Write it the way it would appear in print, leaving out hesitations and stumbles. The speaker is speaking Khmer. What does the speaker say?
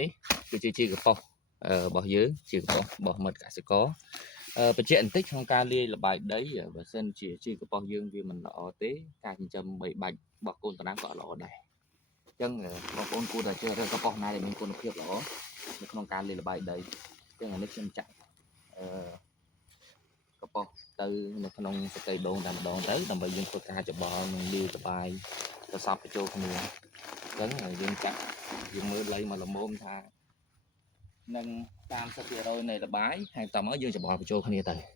នេះគឺជាកប៉ុសរបស់យើងជាកប៉ុសរបស់មិត្តកសិករបច្ចេកបន្តិចក្នុងការលាយល្បាយដីបើសិនជាកប៉ុសយើងវាមិនល្អទេការចិញ្ចឹមបីបាច់របស់កូនដំណាំក៏ល្អដែរអញ្ចឹងបងប្អូនគួរតែជ្រើសរើសកប៉ុសណាដែលមានគុណភាពល្អនៅក្នុងការលាយល្បាយដីអញ្ចឹងអានេះខ្ញុំចាក់កប៉ុសទៅនៅក្នុងសកៃដូងតែម្ដងទៅដើម្បីយើងធ្វើការច្បល់និងលាយល្បាយទៅសពបញ្ចូលគ្នាអញ្ចឹងយើងចាក់យើងមើលលៃមកល្មមថានឹង30% នៃល្បាយហើយតមកយើងច្បល់បញ្ចូលគ្នាទៅ